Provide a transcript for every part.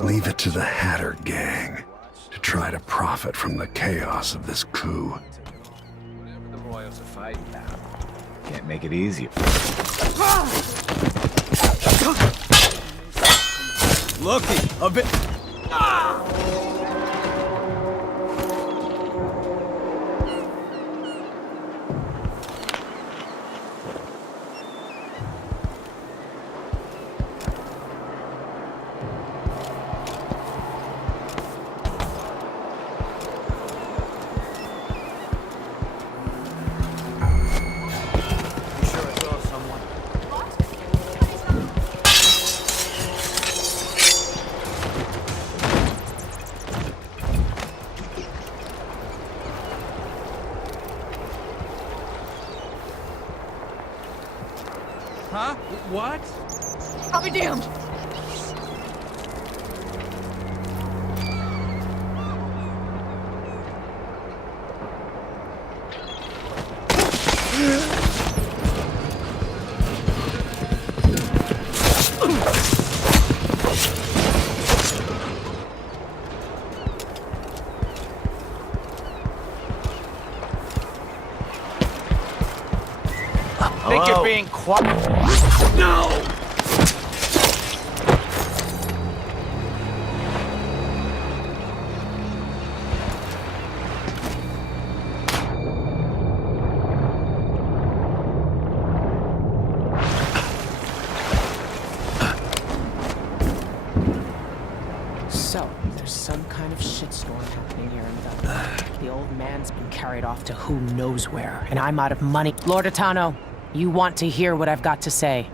Leave it to the Hatter gang to try to profit from the chaos of this coup. Whatever the royals are fighting now, can't make it easier. Lucky, a bit. Huh? What? I'll be damned! I think you're being quiet. No! So, there's some kind of shitstorm happening here in Dublin. The old man's been carried off to who knows where, and I'm out of money. Lord Atano, you want to hear what I've got to say.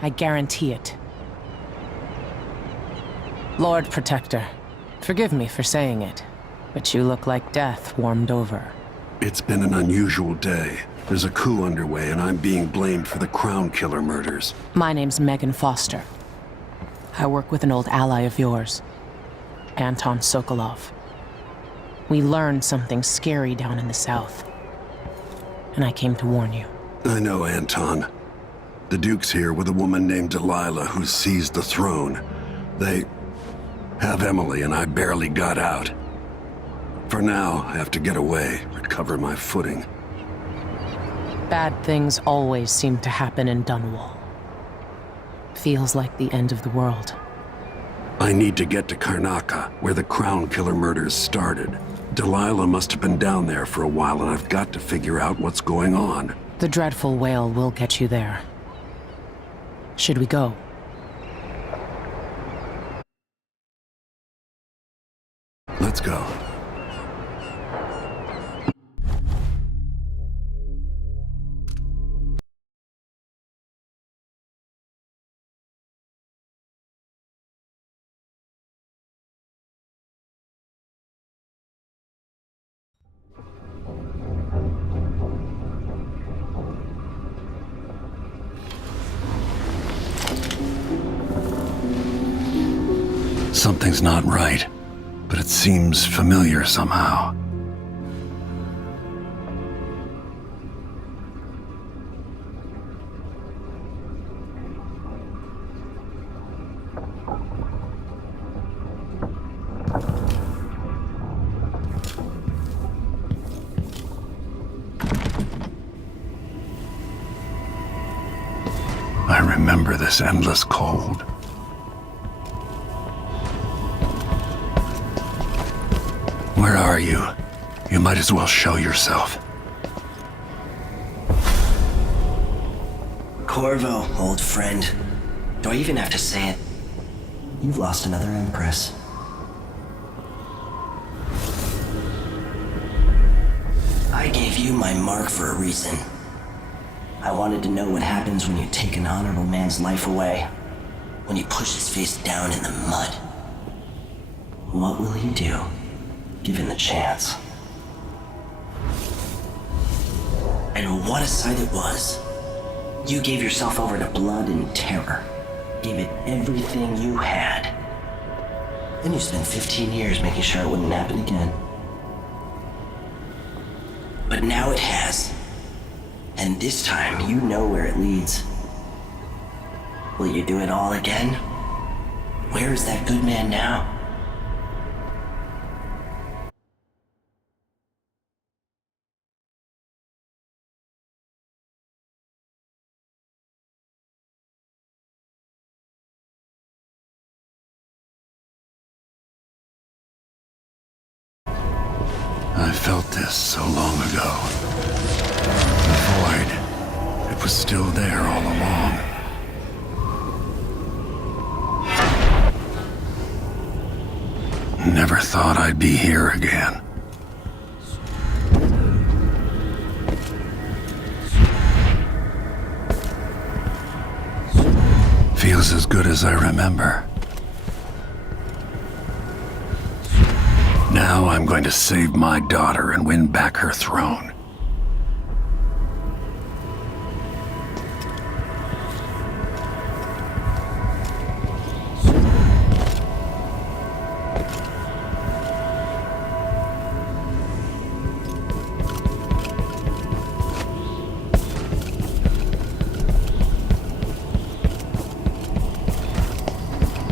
I guarantee it. Lord Protector, forgive me for saying it, but you look like death warmed over. It's been an unusual day. There's a coup underway, and I'm being blamed for the Crown Killer murders. My name's Megan Foster. I work with an old ally of yours, Anton Sokolov. We learned something scary down in the south, and I came to warn you. I know, Anton. The Duke's here with a woman named Delilah who seized the throne. They have Emily, and I barely got out. For now, I have to get away, recover my footing. Bad things always seem to happen in Dunwall. Feels like the end of the world. I need to get to Karnaca, where the Crown Killer murders started. Delilah must have been down there for a while, and I've got to figure out what's going on. The dreadful whale will get you there. Should we go? Let's go. Something's not right, but it seems familiar somehow. I remember this endless cold. Where are you? You might as well show yourself. Corvo, old friend. Do I even have to say it? You've lost another Empress. I gave you my mark for a reason. I wanted to know what happens when you take an honorable man's life away. When you push his face down in the mud. What will he do, given the chance? And what a sight it was. You gave yourself over to blood and terror. Gave it everything you had. Then you spent 15 years making sure it wouldn't happen again. But now it has. And this time, you know where it leads. Will you do it all again? Where is that good man now? I felt this so long ago. The void. It was still there all along. Never thought I'd be here again. Feels as good as I remember. Now I'm going to save my daughter and win back her throne.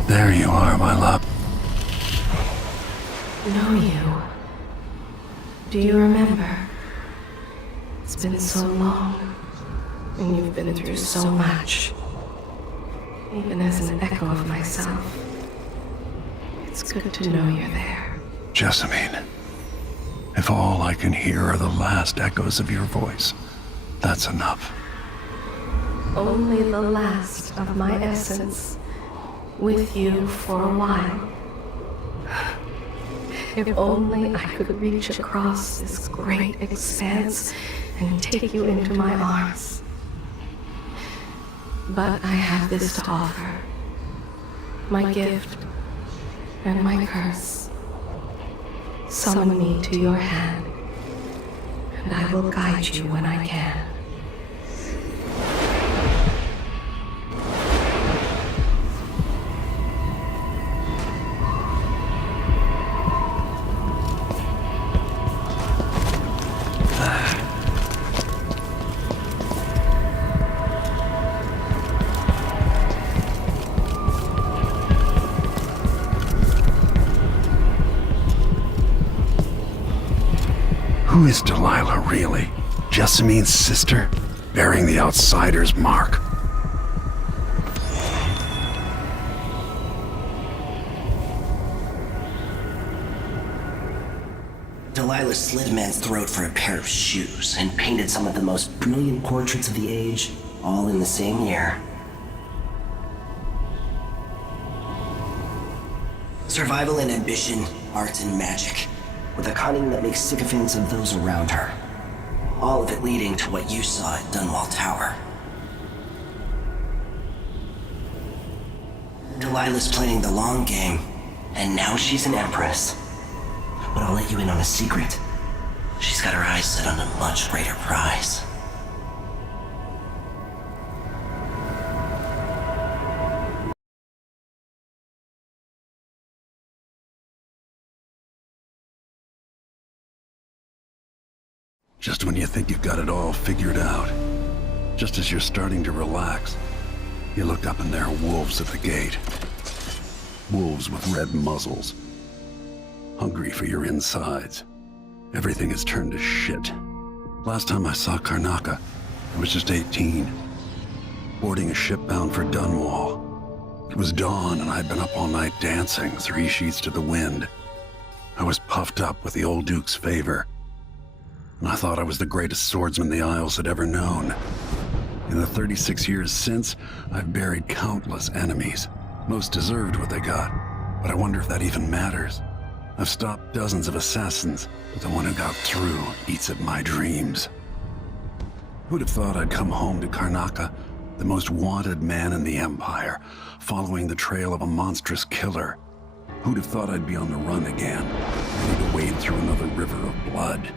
There you are, my love. Know you. Do you remember? It's been so long, and you've been through so much. Even as an echo of myself, it's good to know you're there. Jessamine, if all I can hear are the last echoes of your voice, that's enough. Only the last of my essence, with you for a while. If only I could reach across this great expanse and take you into my arms. But I have this to offer. My gift and my curse. Summon me to your hand, and I will guide you when I can. Who is Delilah really? Jessamine's sister? Bearing the outsider's mark. Delilah slit a man's throat for a pair of shoes and painted some of the most brilliant portraits of the age, all in the same year. Survival and ambition, art and magic, with a cunning that makes sycophants of those around her. All of it leading to what you saw at Dunwall Tower. Delilah's playing the long game, and now she's an empress. But I'll let you in on a secret. She's got her eyes set on a much greater prize. Just when you think you've got it all figured out, just as you're starting to relax, you look up and there are wolves at the gate. Wolves with red muzzles, hungry for your insides. Everything has turned to shit. Last time I saw Karnaca, I was just 18, boarding a ship bound for Dunwall. It was dawn and I'd been up all night dancing, 3 sheets to the wind. I was puffed up with the old Duke's favor, and I thought I was the greatest swordsman the Isles had ever known. In the 36 years since, I've buried countless enemies. Most deserved what they got, but I wonder if that even matters. I've stopped dozens of assassins, but the one who got through eats at my dreams. Who'd have thought I'd come home to Karnaca, the most wanted man in the Empire, following the trail of a monstrous killer? Who'd have thought I'd be on the run again, ready to wade through another river of blood?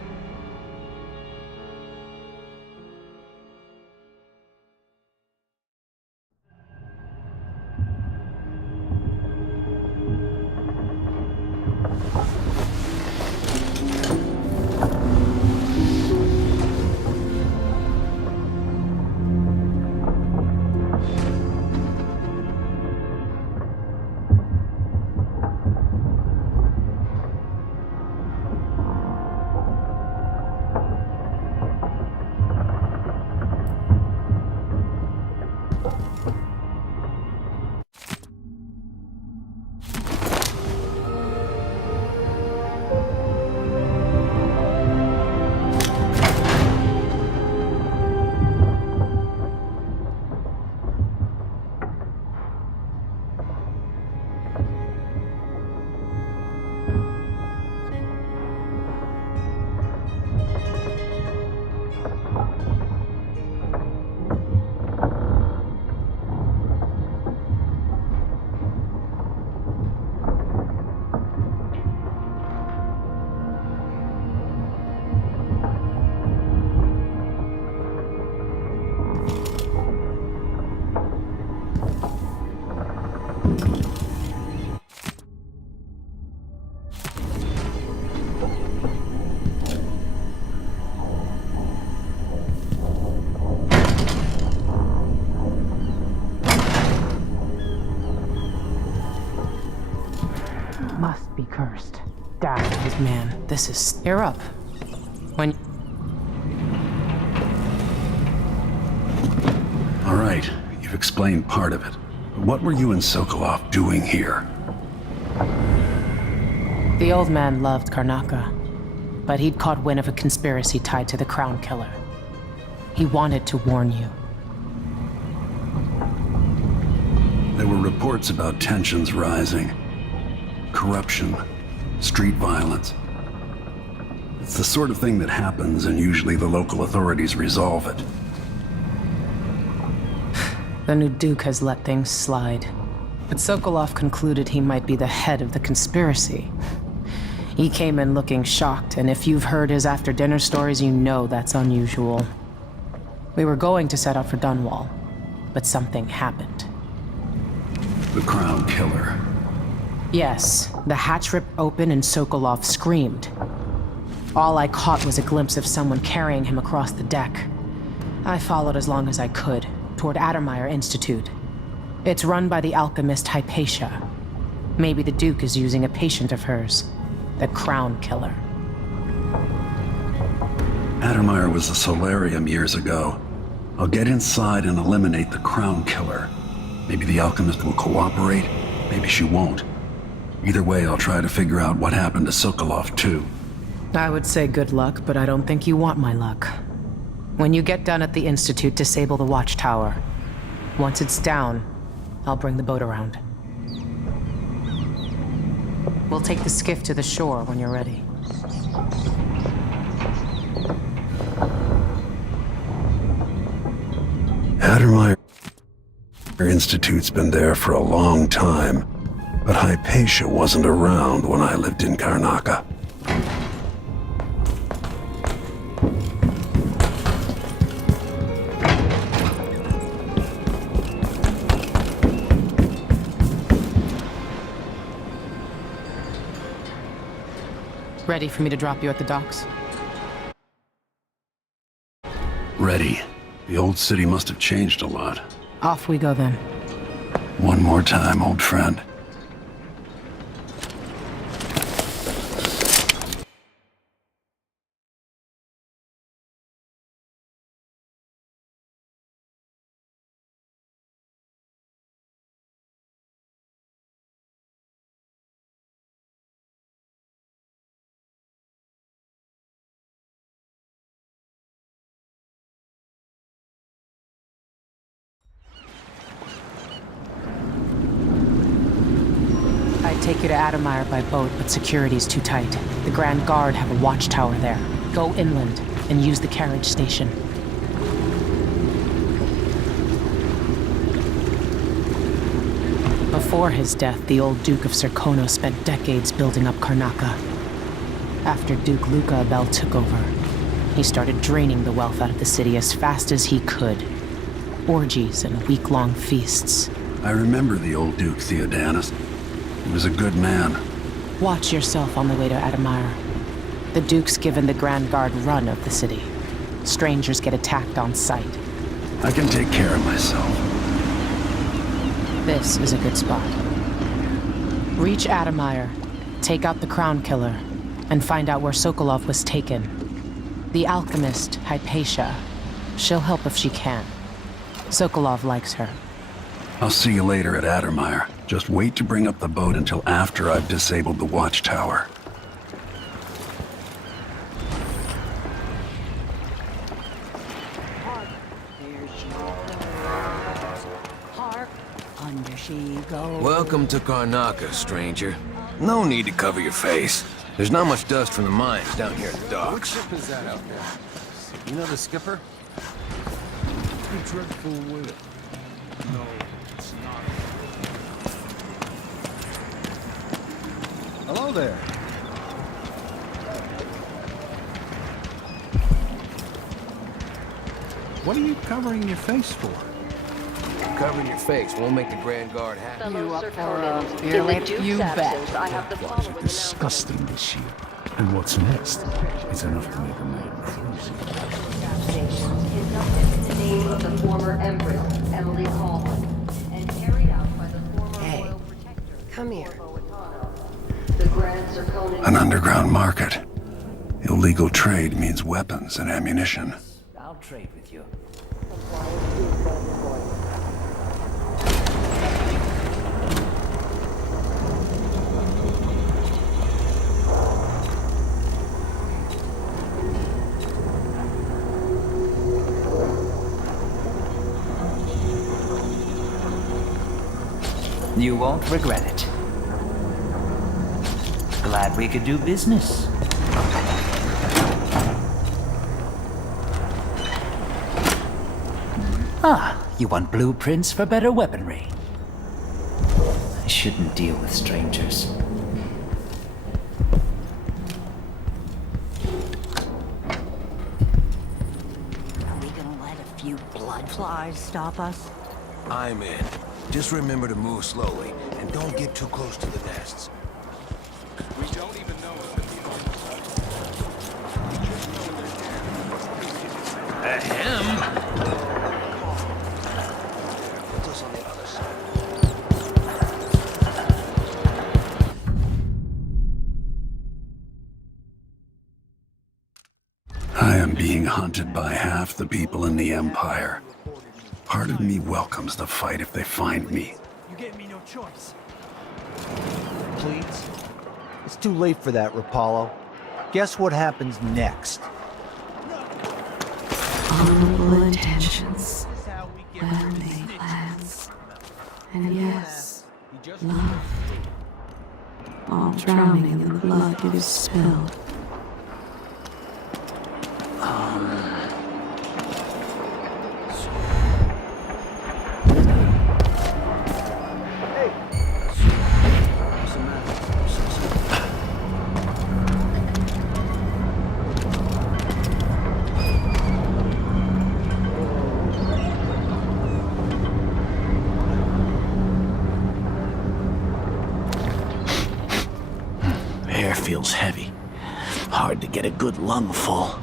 must be cursed. Dastard man, this is... You're up. When... All right, you've explained part of it. But what were you and Sokolov doing here? The old man loved Karnaka, but he'd caught wind of a conspiracy tied to the Crown Killer. He wanted to warn you. There were reports about tensions rising. Corruption, street violence. It's the sort of thing that happens, and usually the local authorities resolve it. The new Duke has let things slide. But Sokolov concluded he might be the head of the conspiracy. He came in looking shocked, and if you've heard his after-dinner stories, you know that's unusual. We were going to set out for Dunwall, but something happened. The Crown Killer. Yes, the hatch ripped open and Sokolov screamed. All I caught was a glimpse of someone carrying him across the deck. I followed as long as I could, toward Addermeyer Institute. It's run by the alchemist Hypatia. Maybe the Duke is using a patient of hers, the Crown Killer. Addermeyer was a solarium years ago. I'll get inside and eliminate the Crown Killer. Maybe the alchemist will cooperate, maybe she won't. Either way, I'll try to figure out what happened to Sokolov, too. I would say good luck, but I don't think you want my luck. When you get done at the Institute, disable the watchtower. Once it's down, I'll bring the boat around. We'll take the skiff to the shore when you're ready. Addermeyer Institute's been there for a long time, but Hypatia wasn't around when I lived in Karnaka. Ready for me to drop you at the docks? Ready. The old city must have changed a lot. Off we go then. One more time, old friend. I'd take you to Addermeyer by boat, but security's too tight. The Grand Guard have a watchtower there. Go inland and use the carriage station. Before his death, the old Duke of Serkonos spent decades building up Karnaka. After Duke Luca Abel took over, he started draining the wealth out of the city as fast as he could. Orgies and week-long feasts. I remember the old Duke Theodanis. He was a good man. Watch yourself on the way to Addermeyer. The Duke's given the Grand Guard run of the city. Strangers get attacked on sight. I can take care of myself. This is a good spot. Reach Addermeyer, take out the Crown Killer, and find out where Sokolov was taken. The alchemist, Hypatia. She'll help if she can. Sokolov likes her. I'll see you later at Addermeyer. Just wait to bring up the boat until after I've disabled the watchtower. Under she goes. Welcome to Karnaka, stranger. No need to cover your face. There's not much dust from the mines down here at the docks. What ship is that out there? You know the skipper? Be dreadful with it. No, it's not. Hello there. What are you covering your face for? Covering your face won't make the Grand Guard happy. You up for a beer with you bet. I have the following Disgusting, this ship. And what's next is enough to make a man crazy. Conducted in the name of the former Empress, Emily Hall, and carried out by the former Hey, Royal Protector. come here. An underground market. Illegal trade means weapons and ammunition. I'll trade with you. You won't regret it. Glad we could do business. Ah, you want blueprints for better weaponry. I shouldn't deal with strangers. Are we gonna let a few blood flies stop us? I'm in. Just remember to move slowly, and don't get too close to the nests. We don't even know if the people. We just know they're there. Ahem! Puts us on the other side. I am being hunted by half the people in the Empire. Part of me welcomes the fight if they find me. You gave me no choice. Please? It's too late for that, Rapallo. Guess what happens next? Honorable intentions, well-laid plans, and yes, love. All drowning in the blood it is spilled. Air feels heavy. Hard to get a good lungful.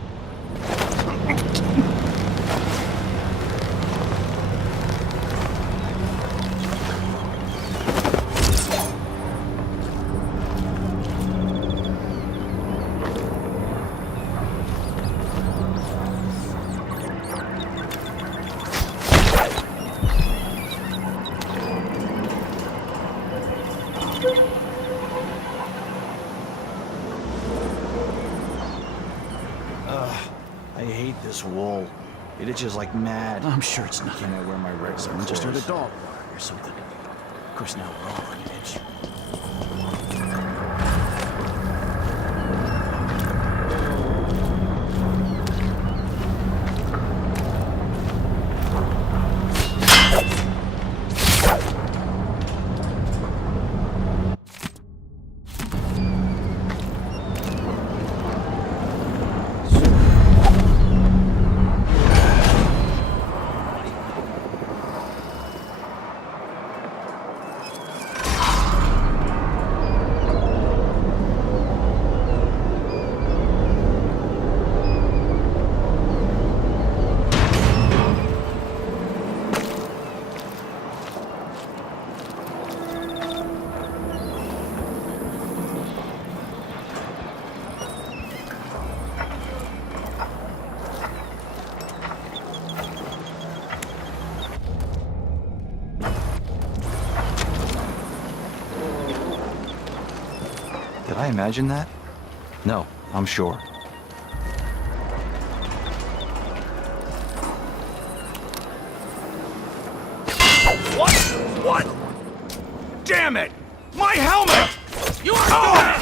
I hate this wool. It itches like mad. I'm sure it's nothing. Can I wear my regular Someone just heard a clothes? dog bark or something. Of course, now we're all on edge. Did I imagine that? No, I'm sure. What? What? Damn it! My helmet! You are doing it!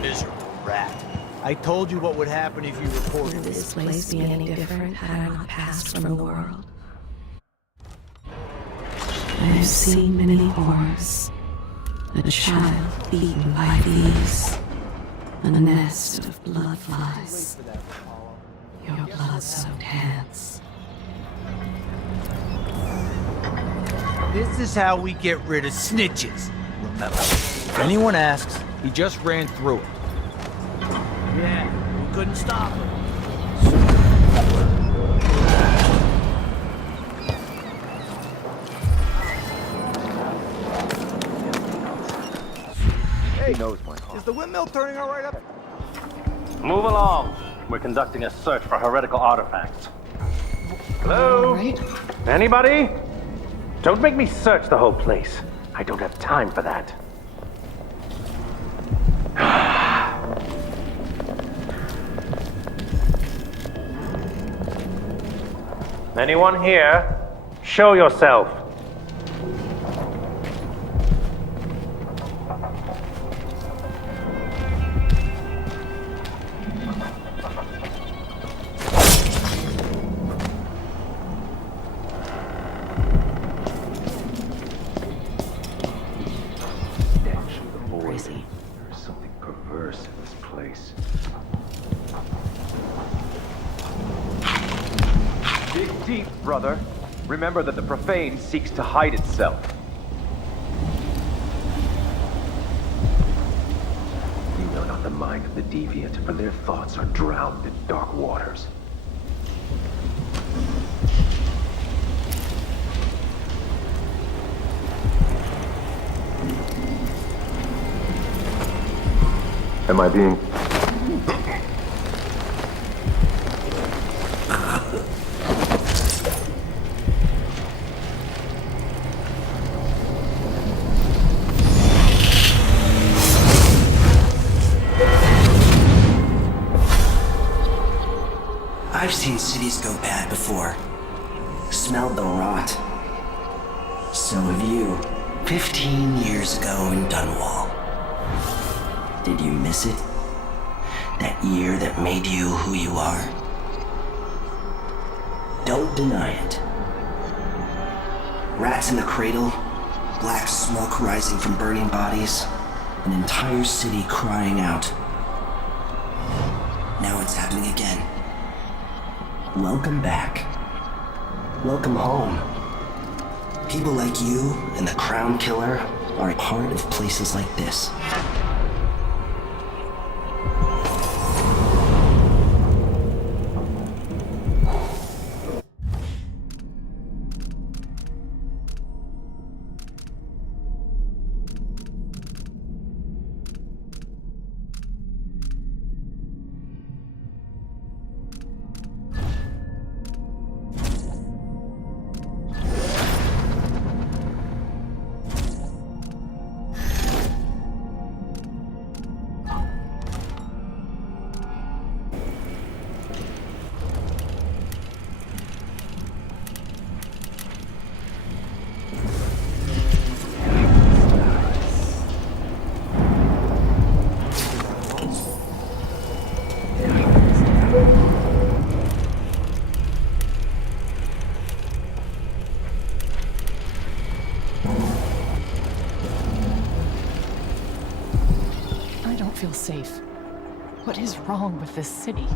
Miserable rat. I told you what would happen if you reported Would this. this place be any different had I not passed from the world? I have seen many horrors. A child beaten by these. A nest of blood flies. Your blood-soaked hands. This is how we get rid of snitches, remember? If anyone asks, he just ran through it. Yeah, we couldn't stop him. Hey, is the windmill turning all right up? Move along. We're conducting a search for heretical artifacts. Hello? Right? Anybody? Don't make me search the whole place. I don't have time for that. Anyone here? Show yourself. There's something perverse in this place. Dig deep, brother. Remember that the profane seeks to hide itself. You know not the mind of the deviant, for their thoughts are drowned in dark waters. Am I being... I've seen cities go bad before. Smelled the rot. So have you. 15 years ago in Dunwall. Did you miss it? That year that made you who you are? Don't deny it. Rats in the cradle, black smoke rising from burning bodies, an entire city crying out. Now it's happening again. Welcome back. Welcome home. People like you and the Crown Killer are a part of places like this. Feel safe. What is wrong with this city?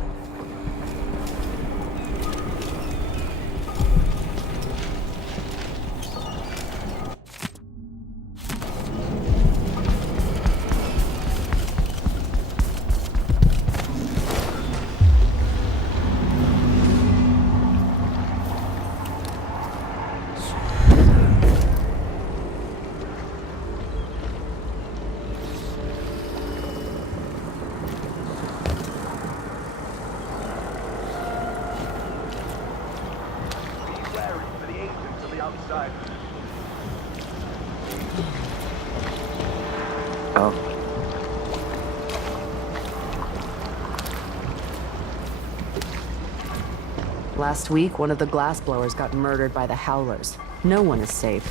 Last week, one of the glassblowers got murdered by the Howlers. No one is safe.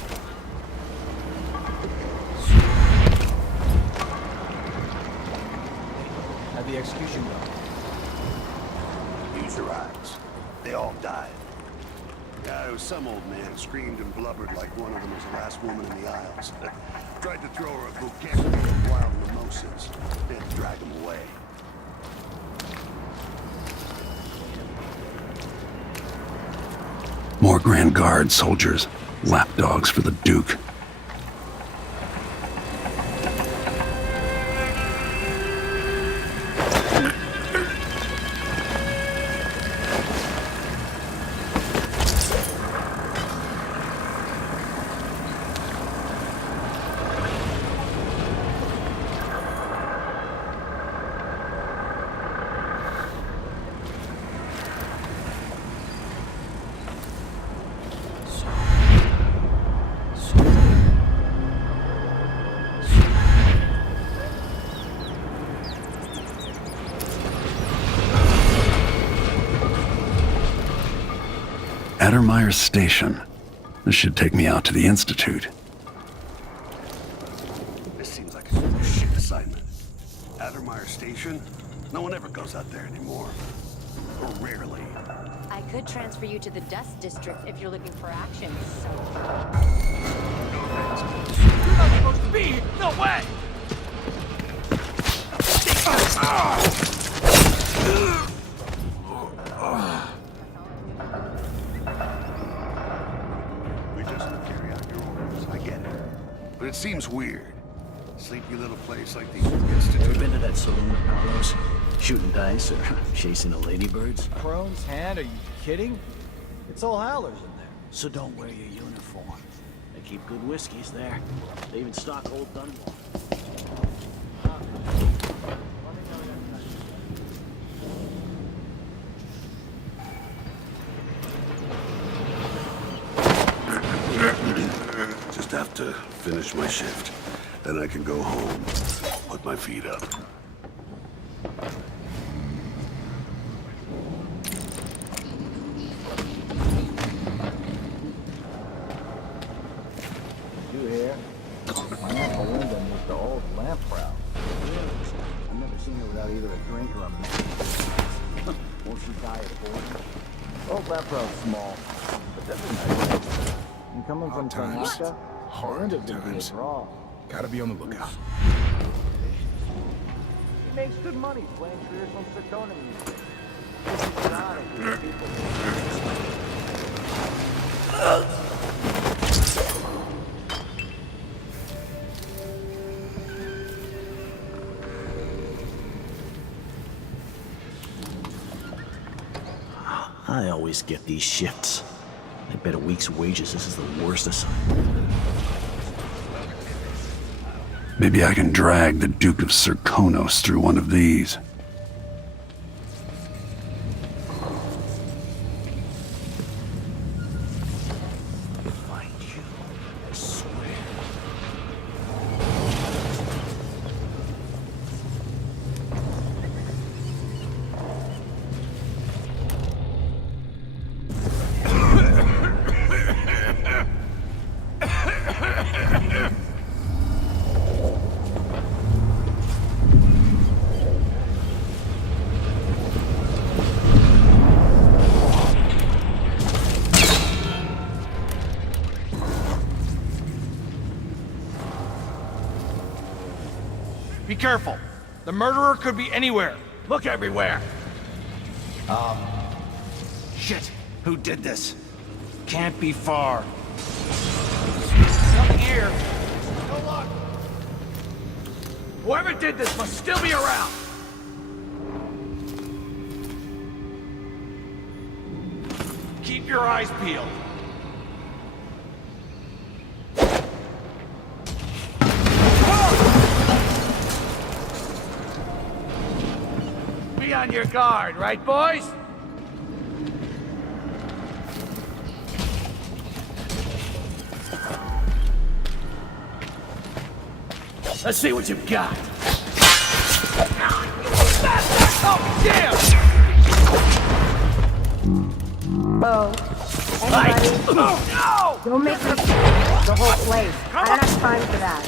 How'd the execution go? Use your eyes. They all died. Yeah, it was some old man screamed and blubbered like one of them was the last woman in the Isles. Tried to throw her a bouquet of wild mimosas. They had to drag him away. More Grand Guard soldiers. Lapdogs for the Duke. Addermeyer Station. This should take me out to the Institute. This seems like a super shit assignment. Addermeyer Station? No one ever goes out there anymore. Or rarely. I could transfer you to the Dust District if you're looking for action, so... You're not supposed to be here! No way! We just carry out your orders. I get it. But it seems weird. Sleepy little place like the Institute. Ever been to that saloon at Paolo's? Shooting dice or chasing the ladybirds? Crone's hand? Are you kidding? It's all howlers in there. So don't wear your uniform. They keep good whiskeys there. They even stock Old Dunmore. Just have to finish my shift. Then I can go home. Put my feet up. You here? My Aunt Melinda moved to old Lamprow. I've never seen her without either a drink or a man. Won't she die of boredom? Old Lamprow's small, but that's a nice place. And coming from Karnataka, Melinda's gonna be a draw. Gotta be on the lookout. He makes good money playing traditional Sertona music. It's not a good people. I always get these shifts. I bet a week's wages this is the worst assignment. Maybe I can drag the Duke of Serkonos through one of these. Find you, I swear. Be careful. The murderer could be anywhere. Look everywhere. Shit. Who did this? Can't be far. Nothing here. No luck. Whoever did this must still be around. Keep your eyes peeled. Be on your guard, right, boys? Let's see what you've got. Oh, damn! Whoa. Anybody? Oh, no! Don't make me the whole place. I don't have time for that.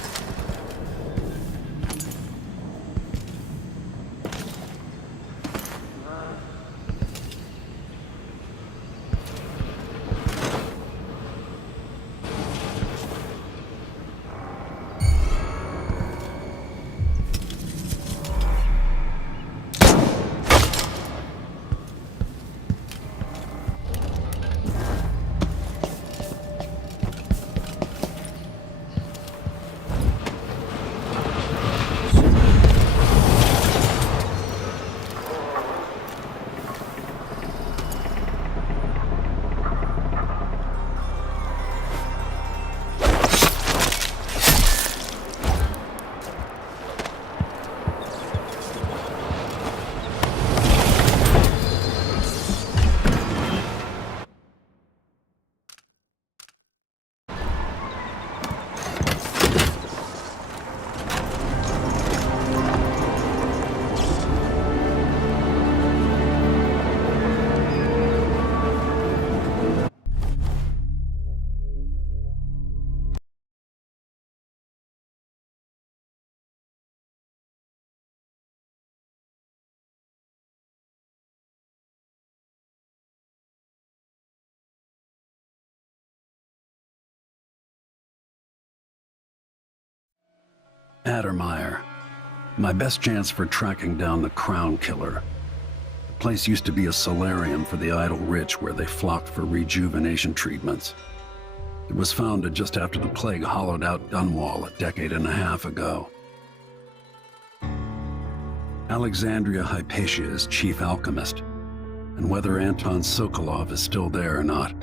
Addermeyer. My best chance for tracking down the Crown Killer. The place used to be a solarium for the idle rich where they flocked for rejuvenation treatments. It was founded just after the plague hollowed out Dunwall a decade and a half ago. Alexandria Hypatia is chief alchemist, and whether Anton Sokolov is still there or not,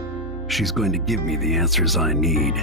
she's going to give me the answers I need.